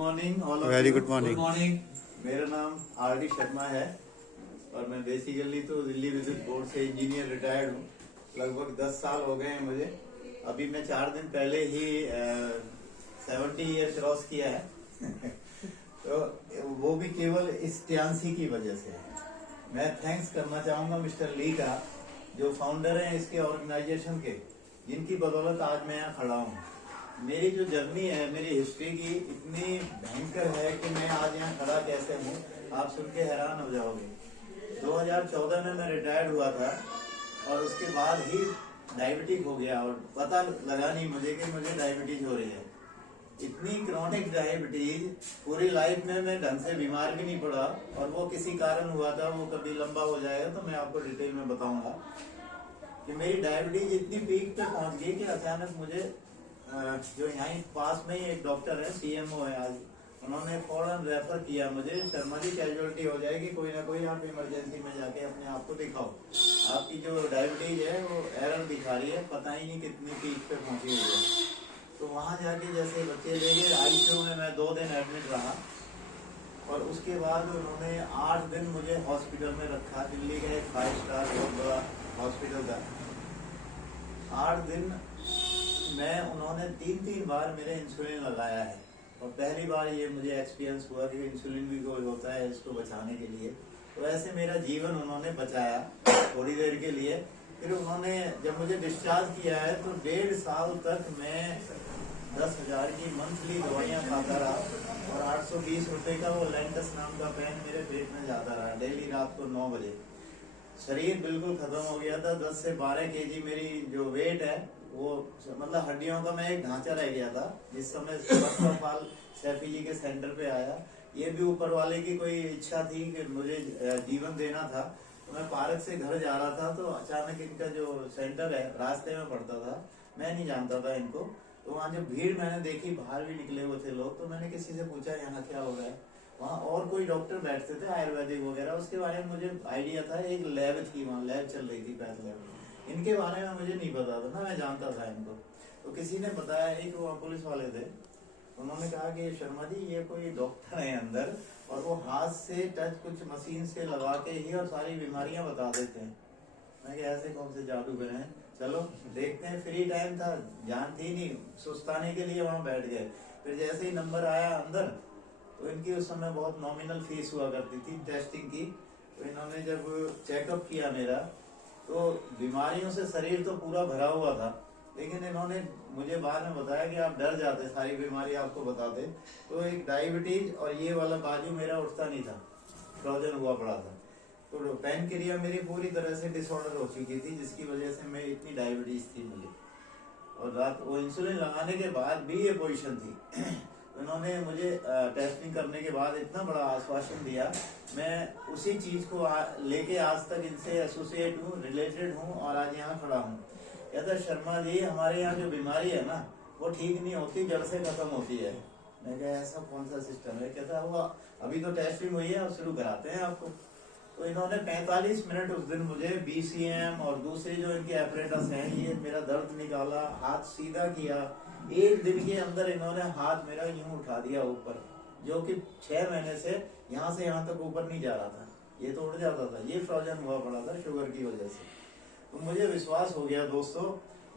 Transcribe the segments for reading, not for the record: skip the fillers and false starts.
Morning all of very you. Good morning. मेरा नाम R D Sharma है और मैं बेसिकली तो दिल्ली विद्युत बोर्ड से इंजीनियर रिटायर्ड हूँ। लगभग 10 साल हो गए हैं मुझे। अभी मैं 4 दिन पहले ही 70 ईयर क्रॉस किया है तो वो भी केवल इस ट्यांसी की वजह से। मैं थैंक्स करना चाहूंगा मिस्टर ली का, जो फाउंडर हैं इसके ऑर्गेनाइजेशन के, जिनकी बदौलत आज मैं यहाँ खड़ा हूँ। मेरी जो जर्नी है, मेरी हिस्ट्री की इतनी भयंकर है कि मैं आज यहाँ खड़ा कैसे हूँ, आप सुन के हैरान हो जाओगे। 2014 में मैं रिटायर्ड हुआ था और उसके बाद ही डायबिटीज हो गया और पता लगा नहीं मुझे कि मुझे डायबिटीज हो रही है। इतनी क्रॉनिक डायबिटीज, पूरी लाइफ में मैं ढंग से बीमार भी नहीं पड़ा और वो किसी कारण हुआ था। वो कभी लंबा हो जाएगा तो मैं आपको डिटेल में बताऊंगा कि मेरी डायबिटीज इतनी पीक पे पहुंच गई कि अचानक मुझे जो यहाँ पास में ही एक डॉक्टर है, सीएमओ है आज, उन्होंने फौरन रेफर किया मुझे, शर्मा जी कैजुअलिटी हो जाएगी, कोई ना कोई आप इमरजेंसी में जाके अपने आप को दिखाओ। आपकी जो डायबिटीज है वो एरर दिखा रही है, पता ही नहीं कितनी पीक पे पहुंची हुई है। तो वहाँ जाके जैसे बच्चे ले गए आईसीयू में, मैं 2 दिन एडमिट रहा और उसके बाद उन्होंने 8 दिन मुझे हॉस्पिटल में रखा। दिल्ली का एक 5 स्टार बहुत बड़ा हॉस्पिटल था। 8 दिन मैं, उन्होंने 3 बार मेरे इंसुलिन लगाया है और पहली बार ये मुझे एक्सपीरियंस हुआ कि इंसुलिन भी कोई होता है इसको बचाने के लिए। तो ऐसे मेरा जीवन उन्होंने बचाया थोड़ी देर के लिए। फिर उन्होंने जब मुझे डिस्चार्ज किया है तो 1.5 साल तक मैं 10,000 की मंथली दवाइयाँ खाता रहा और 820 रुपए का वो लेंटस नाम का पेन मेरे पेट में जाता रहा डेली रात को 9 बजे। शरीर बिल्कुल खत्म हो गया था। 10 से 12 केजी मेरी जो वेट है वो, मतलब हड्डियों का मैं एक ढांचा रह गया था। जिस समय फर्स्ट सैफी जी के सेंटर पे आया, ये भी ऊपर वाले की कोई इच्छा थी कि मुझे जीवन देना था। तो मैं पार्क से घर जा रहा था तो अचानक इनका जो सेंटर है रास्ते में पड़ता था, मैं नहीं जानता था इनको। तो वहाँ जब भीड़ मैंने देखी, बाहर भी निकले हुए थे लोग, तो मैंने किसी से पूछा यहाँ क्या हो रहा है। वहाँ और कोई डॉक्टर बैठते थे आयुर्वेदिक वगैरह, उसके बारे में मुझे आइडिया था। एक लैब थी वहाँ, लैब चल रही थी पैथ लैब, इनके बारे में मुझे नहीं पता था ना, मैं जानता था इनको। तो किसी ने बताया, एक वहाँ पुलिस वाले थे, उन्होंने कहा कि शर्मा जी ये कोई डॉक्टर है अंदर और वो हाथ से टच कुछ मशीन से लगा के ही और सारी बीमारियां बता देते हैं। मैं कि ऐसे कौन से जादूगर हैं, चलो देखते हैं। फ्री टाइम था, जान थी नहीं, सुस्ताने के लिए वहां बैठ गए। फिर जैसे ही नंबर आया अंदर, तो इनकी उस समय बहुत नॉमिनल फीस हुआ करती थी टेस्टिंग की। तो इन्होंने जब चेकअप किया मेरा, तो बीमारियों से शरीर तो पूरा भरा हुआ था, लेकिन इन्होंने मुझे बाद में बताया कि आप डर जाते, सारी बीमारी आपको बताते। तो एक डायबिटीज और ये वाला बाजू मेरा उठता नहीं था, फ्रोजन हुआ पड़ा था। तो पैनक्रिया मेरी पूरी तरह से डिसऑर्डर हो चुकी थी, जिसकी वजह से मैं इतनी डायबिटीज थी मुझे। और रात वो इंसुलिन लगाने के बाद भी ये पोजीशन थी। उन्होंने मुझे टेस्टिंग करने के बाद इतना बड़ा आश्वासन दिया। मैं उसी चीज को लेके आज तक इनसे एसोसिएट हूँ, रिलेटेड हूँ और आज यहाँ खड़ा हूँ। कहता शर्मा जी, हमारे यहाँ जो बीमारी है ना वो ठीक नहीं होती, जड़ से खत्म होती है। मैं कहा ऐसा कौन सा सिस्टम है? कहता हुआ अभी तो टेस्टिंग हुई है, अब शुरू कराते हैं आपको। तो इन्होंने 45 मिनट उस दिन मुझे BCM और दूसरे जो इनके ऑपरेटर्स हैं, ये मेरा दर्द निकाला, हाथ सीधा किया। 1 दिन के अंदर इन्होंने हाथ मेरा यूं उठा दिया ऊपर, जो कि 6 महीने से यहाँ तक ऊपर नहीं जा रहा था, ये तो उड़ जाता था। ये फ्रोजन हुआ पड़ा था शुगर की वजह से। तो मुझे विश्वास हो गया दोस्तों,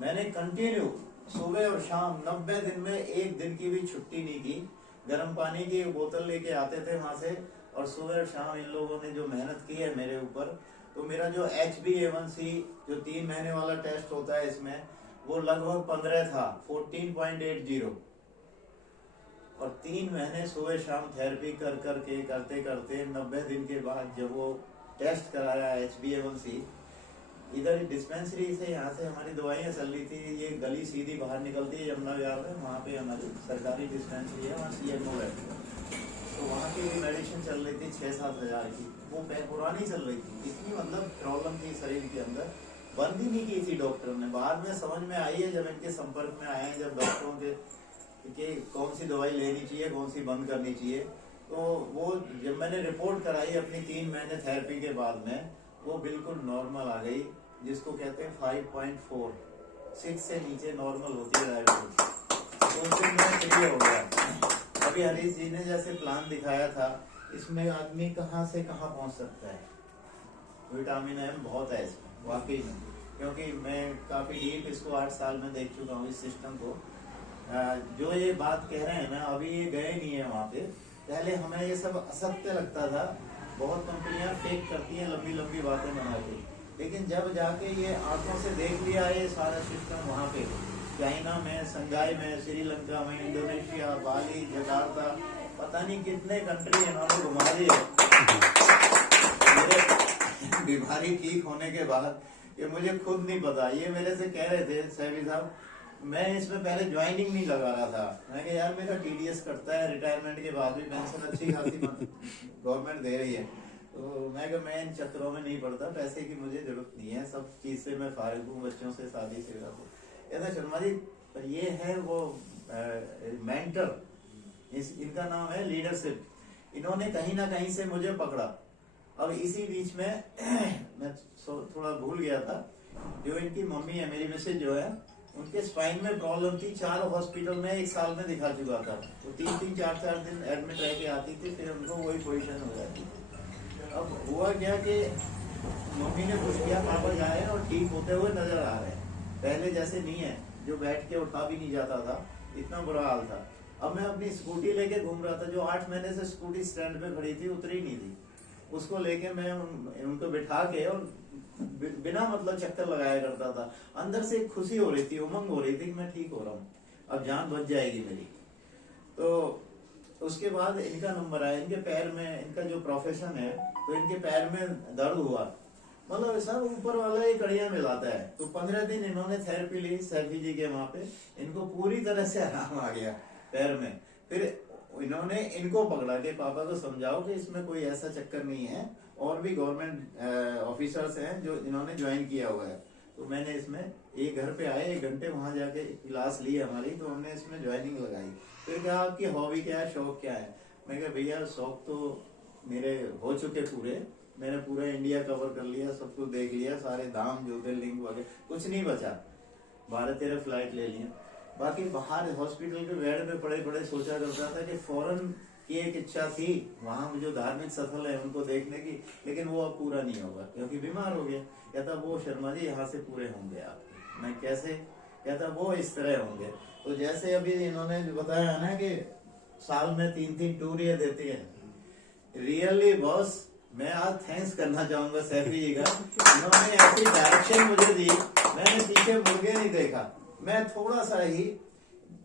मैंने कंटिन्यू सुबह और शाम 90 दिन में 1 दिन की भी छुट्टी नहीं की। गर्म पानी की बोतल लेके आते थे वहां से, और सुबह और शाम इन लोगों ने जो मेहनत की है मेरे ऊपर। तो मेरा जो HbA1c जो 3 महीने वाला टेस्ट होता है इसमें, वो लगभग 15 था, 14.80। और 3 महीने सुबह शाम थेरेपी करते करते 90 दिन के बाद जब वो टेस्ट कराया HbA1c, इधर डिस्पेंसरी से, यहाँ से हमारी दवाइयाँ चल रही थी, ये गली सीधी बाहर निकलती है यमुना विहार में, वहाँ पे हमारी सरकारी डिस्पेंसरी है, वहाँ CMO है। तो वहाँ की भी मेडिसिन चल रही थी 6-7 हजार की, वो पुरानी चल रही थी। इतनी मतलब प्रॉब्लम थी शरीर के अंदर, बंद ही नहीं की थी डॉक्टर ने। बाद में समझ में आई है जब इनके संपर्क में आए हैं, जब डॉक्टरों के कि कौन सी दवाई लेनी चाहिए, कौन सी बंद करनी चाहिए। तो वो जब मैंने रिपोर्ट कराई अपनी 3 महीने थेरेपी के बाद में, वो बिल्कुल नॉर्मल आ गई, जिसको कहते हैं 5.4, 6 से नीचे नॉर्मल होती है डायबिटीज। तो उससे मैं फ्री हो गया। और अभी हरीश जी ने जैसे प्लान दिखाया था, इसमें आदमी कहाँ से कहाँ पहुंच सकता है। विटामिन एम बहुत है इसमें वाकई में, क्योंकि मैं काफी डीप इसको 8 साल में देख चुका हूँ इस सिस्टम को। जो ये बात कह रहे हैं ना, अभी ये गए नहीं है वहाँ पे। पहले हमें ये सब असत्य लगता था, बहुत कंपनियां फेक करती हैं लंबी लंबी बातें बना के, लेकिन जब जाके ये आंखों से देख लिया ये सारा सिस्टम वहाँ पे, चाइना में, संघाई में, श्रीलंका में, इंडोनेशिया, बाली, जकार्ता, पता नहीं कितने कंट्री इन्होंने घुमा दिए। मेरे बीमारी ठीक होने के बाद ये मुझे खुद नहीं पता, ये मेरे से कह रहे थे सैफी साहब, मैं इसमें पहले ज्वाइनिंग नहीं लगा रहा था। मैं कहा यार मेरा टीडीएस कटता है, रिटायरमेंट के बाद भी पेंशन अच्छी खासी गवर्नमेंट दे रही है, तो मैं कहा मैं इन चक्रों में नहीं पड़ता, पैसे की मुझे जरूरत नहीं है, सब चीज से मैं फारिग हूँ, बच्चों से, शादी से। ऐसा शर्मा जी, ये है वो मेंटर, इनका नाम है लीडरशिप। इन्होंने कहीं ना कहीं से मुझे पकड़ा। अब इसी बीच में मैं थोड़ा भूल गया था, जो इनकी मम्मी है, मेरी मिसेज जो है, उनके स्पाइन में प्रॉब्लम थी, 4 हॉस्पिटल में 1 साल में दिखा चुका था। तो 3-3, 4-4 दिन एडमिट रह के आती थी, फिर उनको वही पोजीशन हो जाती थी। अब हुआ क्या कि मम्मी ने कुछ किया, पापा जाए और ठीक होते हुए नजर आ रहे हैं, पहले जैसे नहीं है, जो बैठ के उठा भी नहीं जाता था, इतना बुरा हाल था। अब मैं अपनी स्कूटी लेके घूम रहा था, जो 8 महीने से स्कूटी स्टैंड पे खड़ी थी, उतरी नहीं थी, उसको लेके मैं उनको बिठा के और बिना मतलब चक्कर लगाया करता था। अंदर से एक खुशी हो रही थी, उमंग हो रही थी कि मैं ठीक हो रहा हूँ, अब जान बच जाएगी मेरी। तो उसके बाद इनका नंबर आया, इनके पैर में, इनका जो प्रोफेशन है, तो इनके पैर में दर्द हुआ, मतलब सब ऊपर वाला ये कड़ियां मिलाता है। तो 15 दिन इन्होंने थेरेपी ली सैफी जी के वहां पे, इनको पूरी तरह से आराम आ गया पैर में। फिर इन्होंने इनको पकड़ा कि पापा को समझाओ कि इसमें कोई ऐसा चक्कर नहीं है, और भी गवर्नमेंट ऑफिसर्स हैं जो इन्होंने ज्वाइन किया हुआ है। तो मैंने इसमें, एक घर पे आए, 1 घंटे वहां जाके क्लास ली हमारी, तो हमने इसमें ज्वाइनिंग लगाई। फिर कहा आपकी हॉबी क्या है, शौक क्या है? मैं कहा भैया शौक तो मेरे हो चुके पूरे, मैंने पूरा इंडिया कवर कर लिया, सब कुछ देख लिया, सारे धाम ज्योतिर्लिंग वगैरह, कुछ नहीं बचा। 12-13 फ्लाइट ले लिया, बाकी बाहर हॉस्पिटल के बेड पे पड़े पड़े सोचा करता था कि फॉरेन की एक इच्छा थी, वहां जो धार्मिक स्थल है उनको देखने की, लेकिन वो अब पूरा नहीं होगा क्योंकि बीमार हो गया। कहता वो शर्मा जी यहाँ से पूरे होंगे आप। मैं कैसे? कहता वो इस तरह होंगे। तो जैसे अभी इन्होंने जो बताया ना कि साल में 3-3 टूर ये देती है, रियली बॉस मैं आज थैंक्स करना चाहूंगा सैफी जी का, इन्होंने ऐसी डायरेक्शन मुझे दी, मैंने पीछे मुड़ के नहीं देखा। मैं थोड़ा सा ही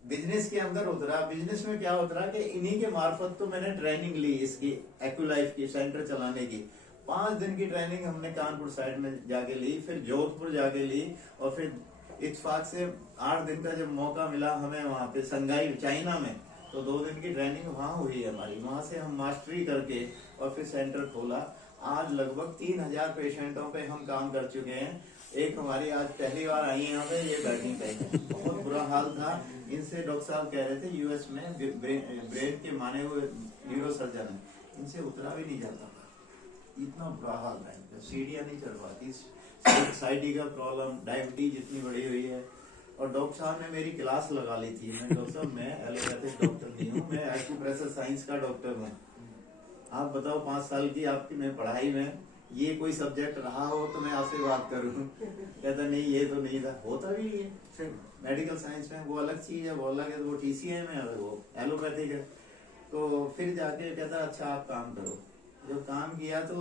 बिजनेस के अंदर उतरा। बिजनेस में क्या उतरा कि इन्हीं के मार्फत तो मैंने ट्रेनिंग ली इसकी, एक्यूलाइफ की, सेंटर चलाने की। 5 दिन की ट्रेनिंग हमने कानपुर साइड में जाके ली, फिर जोधपुर जाके ली, और फिर इत्तेफाक से 8 दिन का जब मौका मिला हमें वहां पे संघाई चाइना में, तो 2 दिन की ट्रेनिंग वहां हुई हमारी। वहां से हम मास्टरी करके और फिर सेंटर खोला। आज लगभग 3000 पेशेंटों पे हम काम कर चुके हैं। एक हमारी आज पहली बार आई है यहाँ पे, ये बैठनी पे, बहुत बुरा हाल था। इनसे डॉक्टर साहब कह रहे थे यूएस में ब्रेन के माने हुए न्यूरो सर्जन है, इनसे उतरा भी नहीं जाता, इतना बुरा हाल है, सीढ़ियाँ नहीं चढ़ पाती, सोसाइटी का प्रॉब्लम, डायबिटीज इतनी बढ़ी हुई है। और डॉक्टर साहब ने मेरी क्लास लगा ली थी। मैं डॉक्टर साहब मैं एलोपैथिक डॉक्टर नहीं हूँ, मैं एक्यूप्रेशर साइंस का डॉक्टर हूँ। आप बताओ 5 साल की आपकी मैं पढ़ाई में ये कोई सब्जेक्ट रहा हो तो मैं आपसे बात करूँ। कहता नहीं ये तो नहीं था, होता भी नहीं है। मेडिकल साइंस में वो अलग चीज है, वो अलग है, वो टीसीए में अलग, वो एलोपैथिक है। तो फिर जाके कहता अच्छा आप काम करो। जब काम किया तो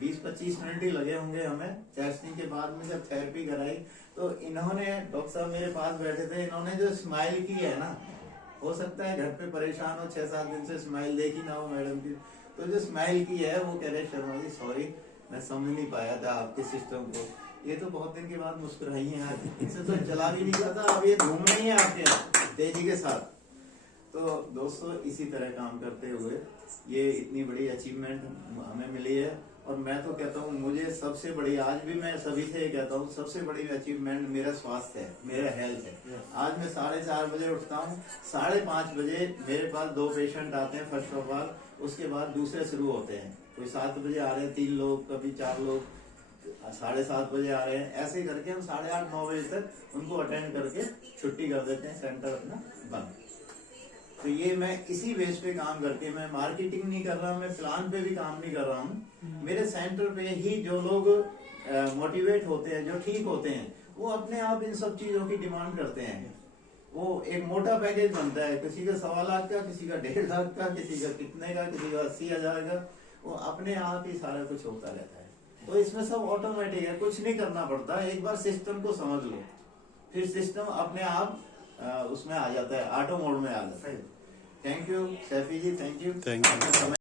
20-25 मिनट ही लगे होंगे हमें। टेस्टिंग के बाद में जब थेरेपी कराई तो इन्होंने, डॉक्टर साहब मेरे पास बैठे थे, इन्होंने जो स्माइल की है ना, हो सकता है घर पे परेशान हो, 6-7 दिन से स्माइल देखी ना हो मैडम की, तो जो स्माइल की है वो कह रहे शर्मा जी सॉरी मैं समझ नहीं पाया था आपके सिस्टम को, ये तो बहुत दिन के बाद मुस्कुराई है यार, इनसे तो चला भी नहीं जाता, अब ये घूम रही है आपके यहाँ तेजी के साथ। तो दोस्तों इसी तरह काम करते हुए ये इतनी बड़ी अचीवमेंट हमें मिली है। और मैं तो कहता हूँ मुझे सबसे बड़ी, आज भी मैं सभी से ये कहता हूँ, सबसे बड़ी अचीवमेंट मेरा स्वास्थ्य है, मेरा हेल्थ है। आज मैं 4:30 बजे उठता हूँ, 5:30 बजे मेरे पास 2 पेशेंट आते हैं फर्स्ट ऑफ ऑल, उसके बाद दूसरे शुरू होते हैं। कोई 7 बजे आ रहे हैं 3 लोग, कभी 4 लोग, 7:30 बजे आ रहे हैं, ऐसे करके हम 8:30-9 बजे तक उनको अटेंड करके छुट्टी कर देते हैं, सेंटर अपना बंद। तो ये मैं इसी बेस पे काम करती है। मैं मार्केटिंग नहीं कर रहा, मैं प्लान पे भी काम नहीं कर रहा हूँ। मेरे सेंटर पे ही जो लोग मोटिवेट होते हैं, जो ठीक होते हैं, वो अपने आप इन सब चीजों की डिमांड करते हैं। वो एक मोटा पैकेज बनता है, किसी का 1.25 लाख का, किसी का 1.5 लाख का, किसी का कितने का, किसी का 80,000 का। वो अपने आप ही सारा कुछ होता रहता है। तो इसमें सब ऑटोमेटिक है, कुछ नहीं करना पड़ता। एक बार सिस्टम को समझ लो, फिर सिस्टम अपने आप उसमें आ जाता है, ऑटो मोड में आ जाता है। Thank you Saifi ji, thank you.